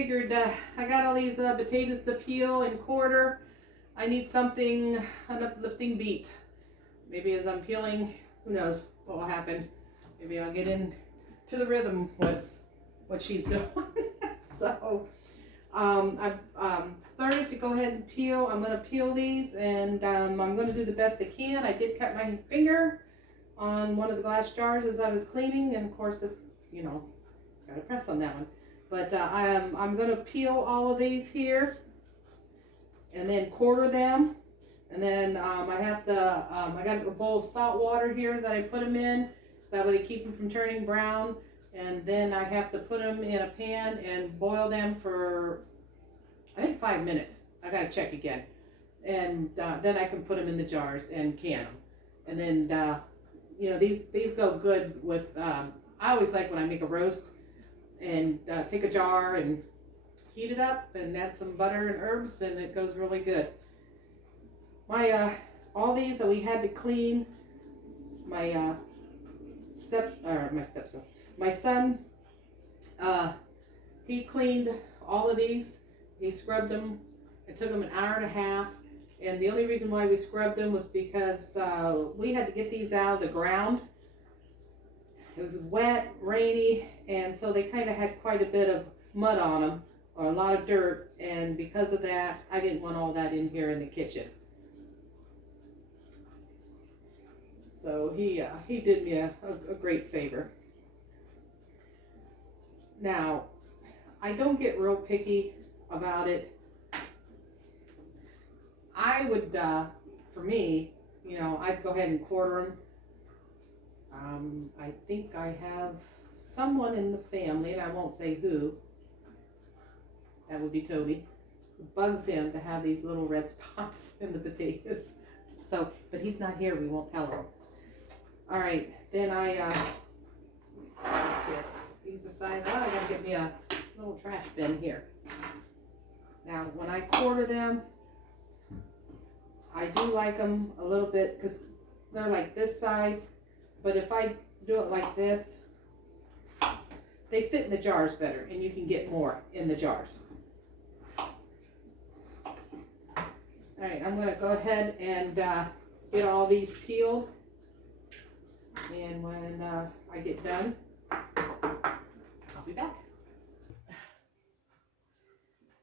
figured I got all these potatoes to peel and quarter. I need something, an uplifting beat. Maybe as I'm peeling, who knows what will happen. Maybe I'll get into the rhythm with what she's doing. So I've started to go ahead and peel. I'm going to peel these, and I'm going to do the best I can. I did cut my finger on one of the glass jars as I was cleaning, and of course it's, you know, got to press on that one. But I'm going to peel all of these here and then quarter them. And then I have to, I got a bowl of salt water here that I put them in. That way they keep them from turning brown. And then I have to put them in a pan and boil them for, I think 5 minutes. I got to check again. And then I can put them in the jars and can them. And then, you know, these go good with, I always like when I make a roast and take a jar and heat it up and add some butter and herbs, and it goes really good. My all these that we had to clean, my my son, he cleaned all of these. He scrubbed them. It took him an hour and a half, and the only reason why we scrubbed them was because we had to get these out of the ground. It was wet, rainy, and so they kind of had quite a bit of mud on them, or a lot of dirt, and because of that, I didn't want all that in here in the kitchen. So he did me a great favor. Now, I don't get real picky about it. I would, for me, you know, I'd go ahead and quarter them. I think I have someone in the family, and I won't say who, that would be Toby, it bugs him to have these little red spots in the potatoes. So, but he's not here, we won't tell him. All right, then I, let's get these aside. Oh, I gotta get me a little trash bin here. Now, when I quarter them, I do like them a little bit, because they're like this size, but if I do it like this, they fit in the jars better, and you can get more in the jars. All right, I'm gonna go ahead and get all these peeled. And when I get done, I'll be back.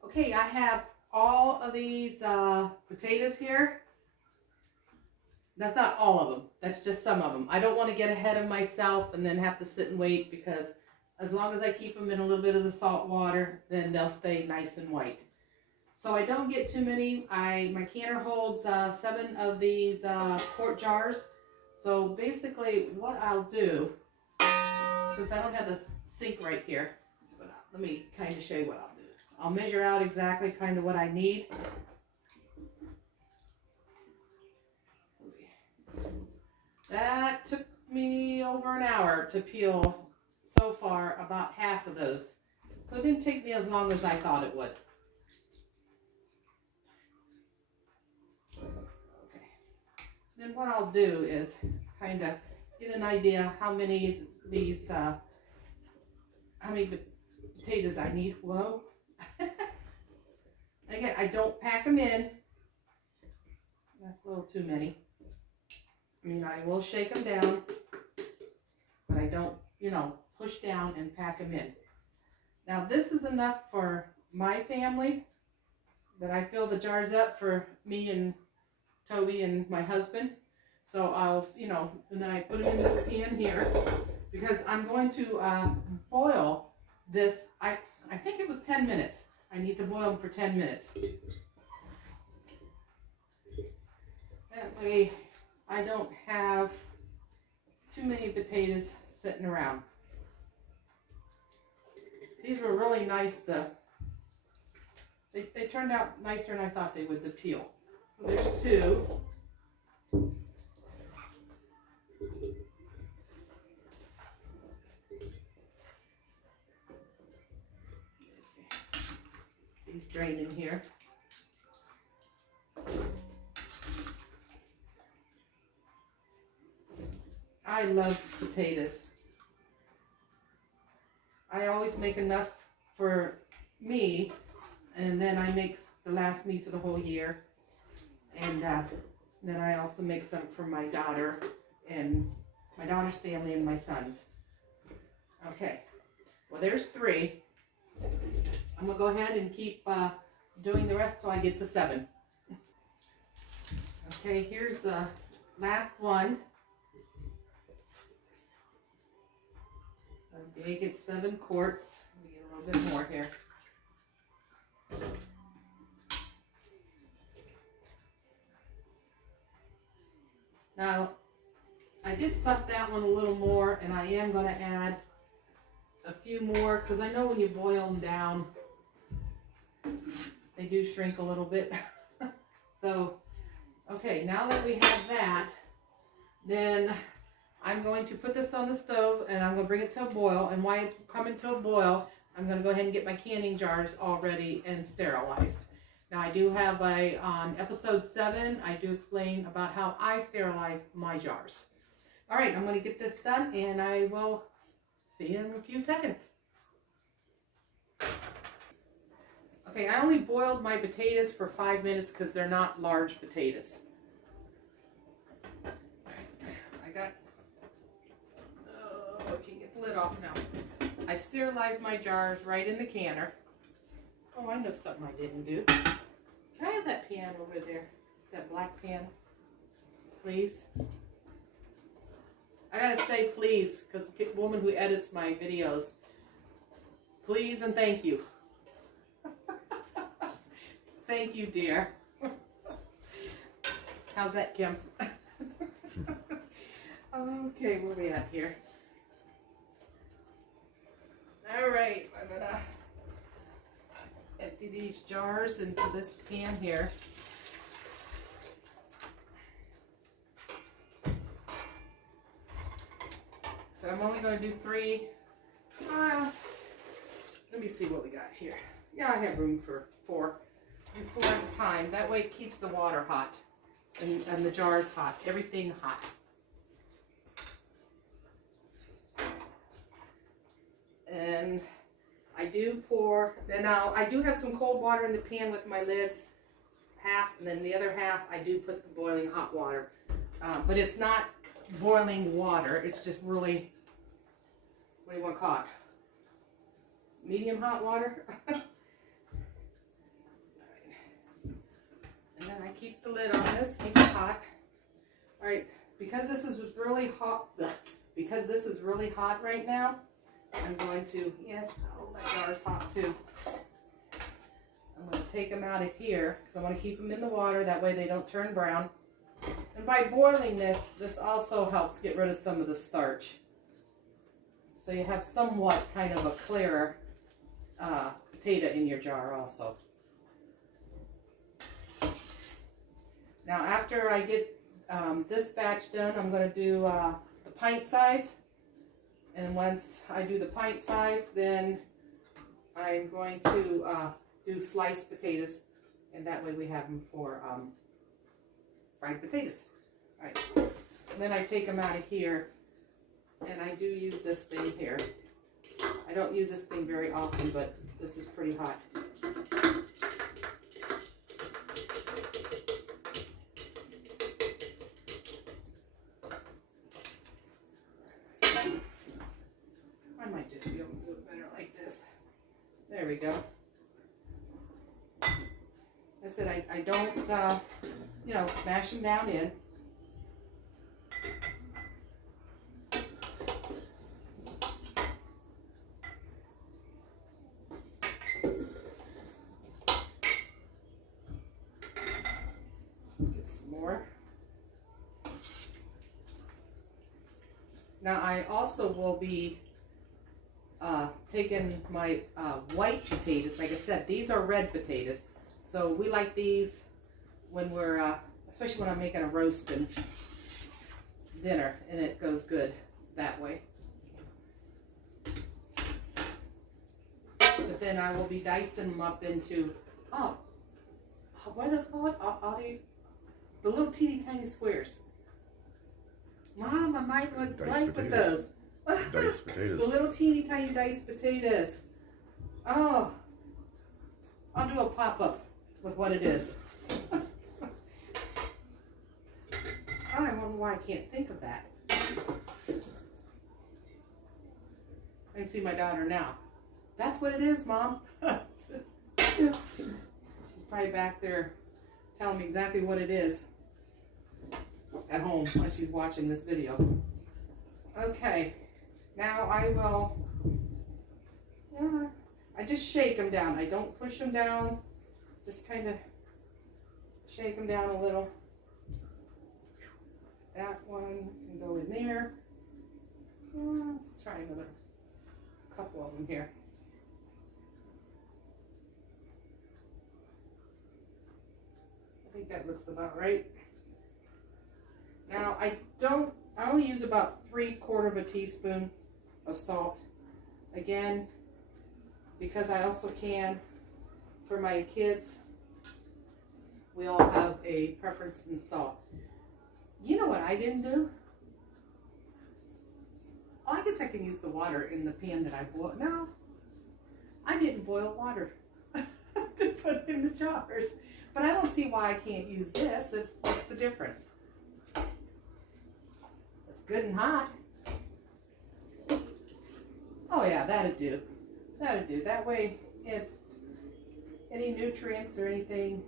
Okay, I have all of these potatoes here. That's not all of them. That's just some of them. I don't want to get ahead of myself and then have to sit and wait, because as long as I keep them in a little bit of the salt water, then they'll stay nice and white. So I don't get too many. My canner holds 7 of these quart jars. So basically what I'll do, since I don't have the sink right here, but let me kind of show you what I'll do. I'll measure out exactly kind of what I need. That took me over an hour to peel so far, about half of those. So it didn't take me as long as I thought it would. Okay. Then what I'll do is kind of get an idea how many of these, how many potatoes I need. Whoa. Again, I don't pack them in. That's a little too many. I mean, I will shake them down, but I don't, you know, push down and pack them in. Now, this is enough for my family, that I fill the jars up for me and Toby and my husband. So I'll, you know, and then I put them in this pan here, because I'm going to boil this. I think it was 10 minutes. I need to boil them for 10 minutes. That way I don't have too many potatoes sitting around. These were really nice they turned out nicer than I thought they would to peel. So there's 2. These drain in here. I love potatoes. I always make enough for me, and then I make the last meat for the whole year. And then I also make some for my daughter and my daughter's family and my son's. Okay, well there's 3. I'm gonna go ahead and keep doing the rest till I get to 7. Okay, here's the last one. I'm gonna get 7 quarts. Let me get a little bit more here. Now, I did stuff that one a little more, and I am going to add a few more, because I know when you boil them down, they do shrink a little bit. So, okay, now that we have that, then I'm going to put this on the stove, and I'm going to bring it to a boil, and while it's coming to a boil, I'm going to go ahead and get my canning jars all ready and sterilized. Now I do have on episode 7, I do explain about how I sterilize my jars. All right, I'm going to get this done and I will see you in a few seconds. Okay, I only boiled my potatoes for 5 minutes because they're not large potatoes. All right, I got, I can get the lid off now. I sterilized my jars right in the canner. Oh, I know something I didn't do. Can I have that pan over there? That black pan? Please? I gotta say please, because the woman who edits my videos, please and thank you. Thank you, dear. How's that, Kim? Okay, where are we at here? All right, I'm gonna empty these jars into this pan here. So I'm only going to do 3. Let me see what we got here. Yeah, I have room for 4. Do 4 at a time. That way it keeps the water hot and the jars hot. Everything hot. And I do pour, then now I do have some cold water in the pan with my lids, half, and then the other half I do put the boiling hot water. But it's not boiling water, it's just really, what do you want to call it? Medium hot water? And then I keep the lid on this, keep it hot. Alright, because this is really hot, right now, I'm going to, yes, oh, my jar's hot too. I'm going to take them out of here because I want to keep them in the water. That way they don't turn brown. And by boiling this also helps get rid of some of the starch. So you have somewhat kind of a clearer potato in your jar also. Now after I get this batch done, I'm going to do the pint size. And once I do the pint size, then I'm going to do sliced potatoes, and that way we have them for fried potatoes. All right. And then I take them out of here, and I do use this thing here. I don't use this thing very often, but this is pretty hot. I might just be able to do it better like this. There we go. I said I don't, you know, smash them down in. Get some more. Now I also will be taking my white potatoes. Like I said, these are red potatoes. So we like these when we're, especially when I'm making a roast and dinner, and it goes good that way. But then I will be dicing them up into, what are those called? The little teeny tiny squares. Mom, I might would like with those. Diced potatoes. The little teeny tiny diced potatoes. Oh, I'll do a pop-up with what it is. I don't know why I can't think of that. I can see my daughter now. That's what it is, Mom. She's probably back there telling me exactly what it is at home when she's watching this video. Okay, now I will, I just shake them down. I don't push them down, just kind of shake them down a little. That one can go in there. Let's try another couple of them here. I think that looks about right. Now I only use about 3/4 of a teaspoon of salt. Again, because I also can, for my kids, we all have a preference in salt. You know what I didn't do? Oh, I guess I can use the water in the pan that I boiled. No, I didn't boil water to put in the jars. But I don't see why I can't use this. What's the difference? It's good and hot. Oh yeah, that'd do. That'd do. That way, if any nutrients or anything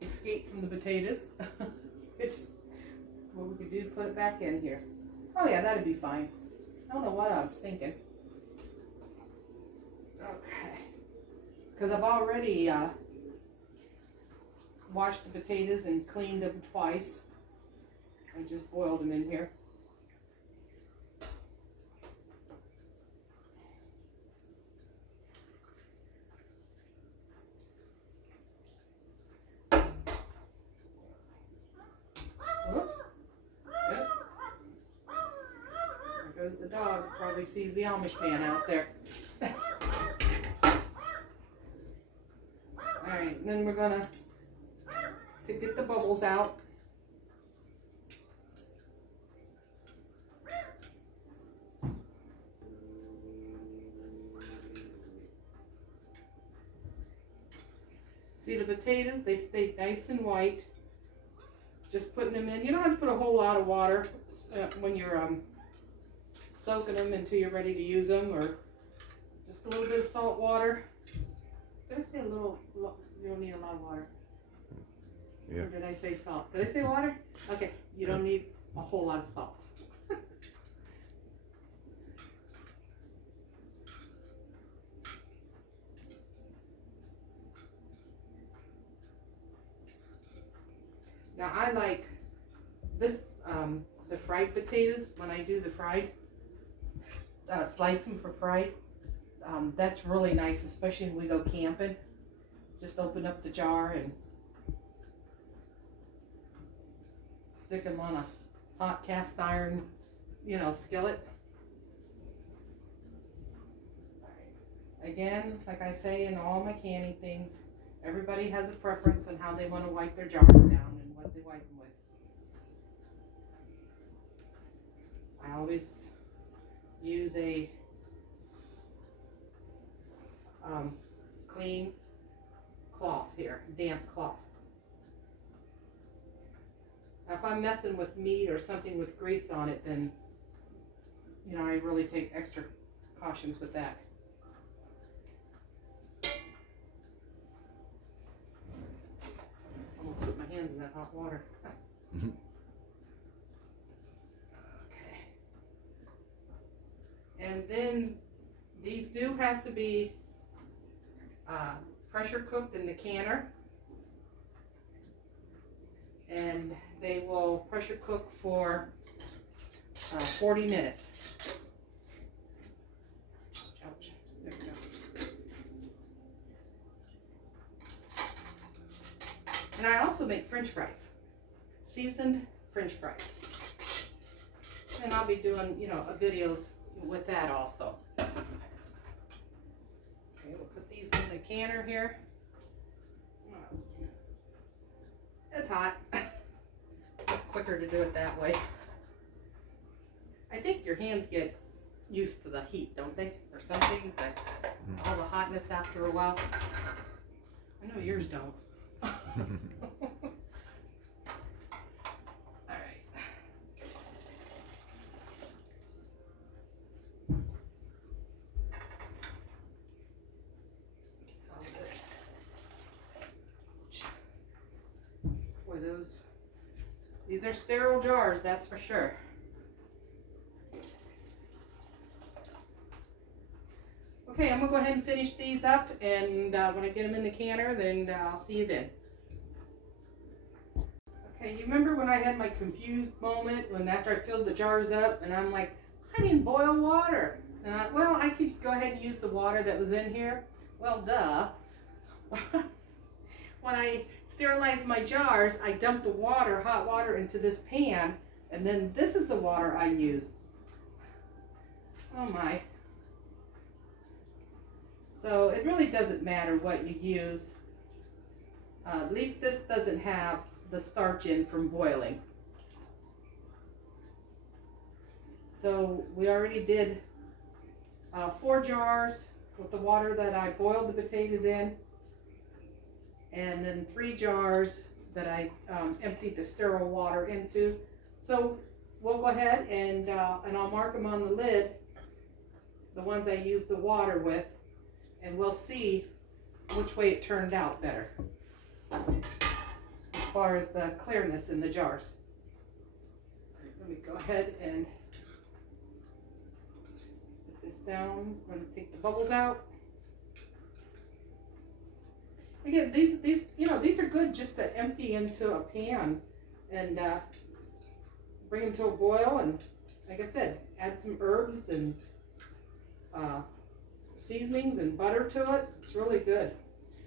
escape from the potatoes, it's what we could do to put it back in here. Oh yeah, that'd be fine. I don't know what I was thinking. Okay. Because I've already washed the potatoes and cleaned them twice. I just boiled them in here. Whoops. Yep. There goes the dog. Probably sees the Amish man out there. Alright, then we're gonna get the bubbles out. See the potatoes, they stay nice and white. Just putting them in. You don't have to put a whole lot of water when you're soaking them until you're ready to use them, or just a little bit of salt water. Did I say a little? You don't need a lot of water. Yeah. Or did I say salt? Did I say water? Okay, you don't need a whole lot of salt. Now I like this, the fried potatoes. When I do the fried, slice them for fried. That's really nice, especially when we go camping. Just open up the jar and stick them on a hot cast iron, skillet. Again, like I say in all my canning things, everybody has a preference on how they want to wipe their jars down and what they wipe them with. I always use a clean cloth here, damp cloth. Now, if I'm messing with meat or something with grease on it, then I really take extra cautions with that. Almost put my hands in that hot water. Okay. And then these do have to be pressure cooked in the canner, and they will pressure cook for 40 minutes. Ouch. There we go. And I also make French fries, seasoned French fries, and I'll be doing videos with that also. Okay, we'll put these in the canner here. It's hot. It's quicker to do it that way. I think your hands get used to the heat, don't they? Or something, but all the hotness after a while. I know yours don't. All right. All this. Boy, these are sterile jars, that's for sure. Okay, I'm gonna go ahead and finish these up, and when I get them in the canner, then I'll see you then. Okay, you remember when I had my confused moment when after I filled the jars up, and I'm like, I didn't boil water. And well, I could go ahead and use the water that was in here. Well, duh. When I sterilized my jars, I dumped the water, hot water, into this pan, and then this is the water I use. Oh my. So it really doesn't matter what you use. At least this doesn't have the starch in from boiling. So we already did 4 jars with the water that I boiled the potatoes in, and then 3 jars that I emptied the sterile water into. So we'll go ahead and I'll mark them on the lid, the ones I used the water with, and we'll see which way it turned out better as far as the clearness in the jars. Let me go ahead and put this down. I'm going to take the bubbles out. Again, these you know, these are good just to empty into a pan and bring them to a boil, and like I said, add some herbs and seasonings and butter to it. It's really good.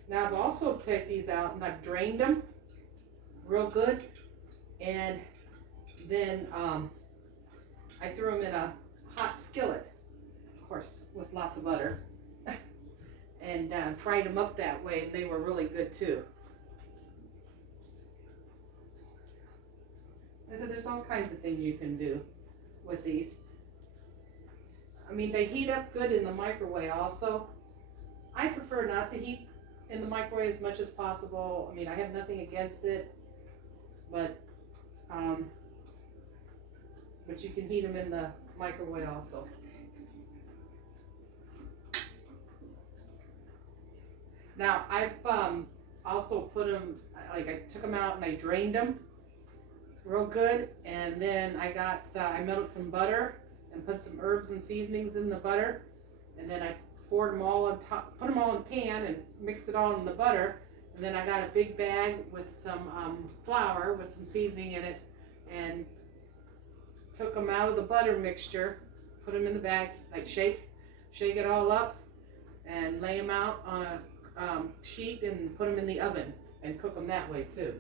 Now I've also picked these out and I've drained them real good, and then I threw them in a hot skillet, of course with lots of butter, and fried them up that way, and they were really good too. I said there's all kinds of things you can do with these. I mean, they heat up good in the microwave also. I prefer not to heat in the microwave as much as possible. I mean, I have nothing against it, but you can heat them in the microwave also. Now, I've also put them, like I took them out and I drained them real good, and then I melted some butter and put some herbs and seasonings in the butter, and then I poured them all on top, put them all in the pan and mixed it all in the butter, and then I got a big bag with some flour with some seasoning in it, and took them out of the butter mixture, put them in the bag, like shake it all up, and lay them out on a sheet and put them in the oven and cook them that way too.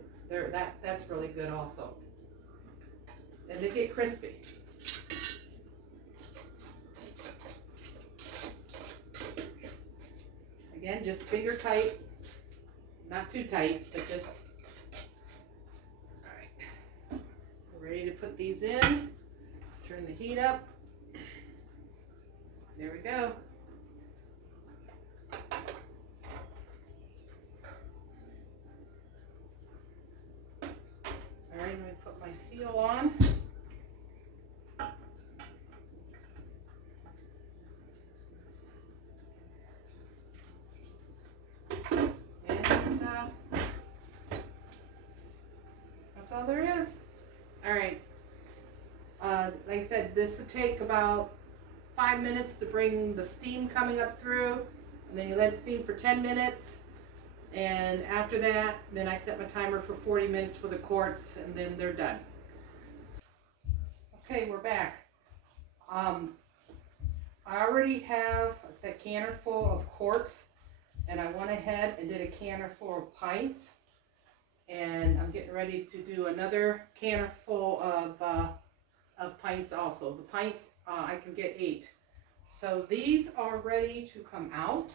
That's really good also, and they get crispy. Again, just finger tight, not too tight, but just, all right. We're ready to put these in. Turn the heat up. There we go. All right, let me put my seal on. All there is. All right. Like I said, this will take about 5 minutes to bring the steam coming up through, and then you let it steam for 10 minutes, and after that, then I set my timer for 40 minutes for the quarts, and then they're done. Okay, we're back. I already have a canner full of quarts, and I went ahead and did a canner full of pints. And I'm getting ready to do another canner full of pints also. The pints, I can get 8. So these are ready to come out.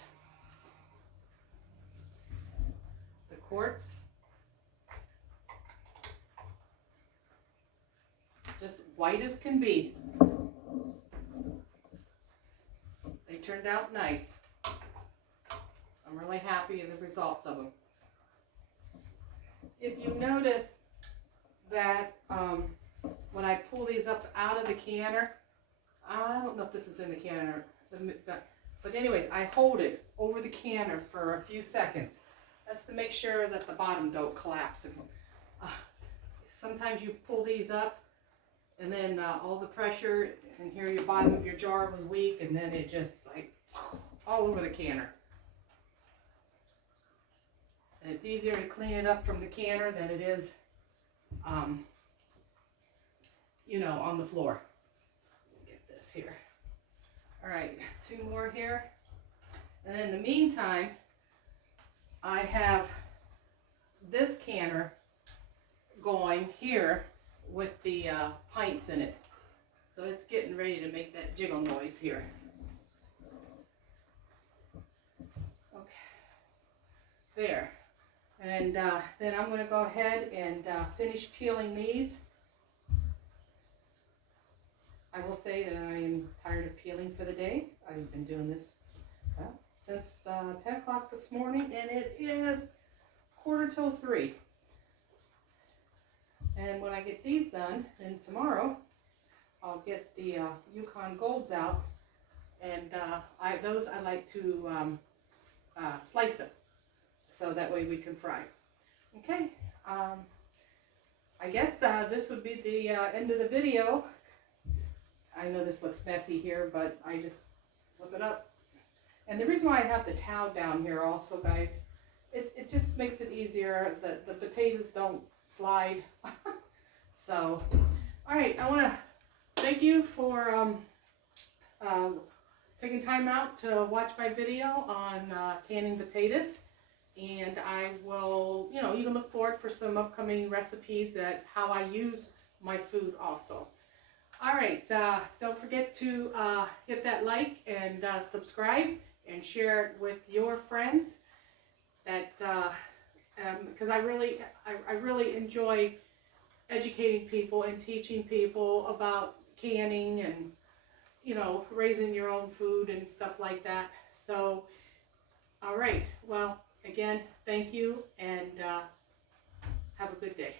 The quarts. Just white as can be. They turned out nice. I'm really happy with the results of them. If you notice that when I pull these up out of the canner, I don't know if this is in the canner, but anyways, I hold it over the canner for a few seconds. That's to make sure that the bottom don't collapse. Sometimes you pull these up and then all the pressure, and here your bottom of your jar was weak, and then it just like all over the canner. And it's easier to clean it up from the canner than it is, you know, on the floor. Get this here. All right, 2 more here. And in the meantime, I have this canner going here with the pints in it. So it's getting ready to make that jiggle noise here. Okay, there. And then I'm going to go ahead and finish peeling these. I will say that I am tired of peeling for the day. I've been doing this since 10 o'clock this morning, and it is 2:45. And when I get these done, then tomorrow I'll get the Yukon Golds out, and those I like to slice them, so that way we can fry. Okay, I guess this would be the end of the video. I know this looks messy here, but I just flip it up. And the reason why I have the towel down here also, guys, it just makes it easier. The potatoes don't slide. So, all right, I want to thank you for taking time out to watch my video on canning potatoes. And I will, you know, you can look forward for some upcoming recipes at how I use my food also. All right, don't forget to hit that like and subscribe and share it with your friends. That because I really enjoy educating people and teaching people about canning and, you know, raising your own food and stuff like that. So, all right, well, again, thank you, and have a good day.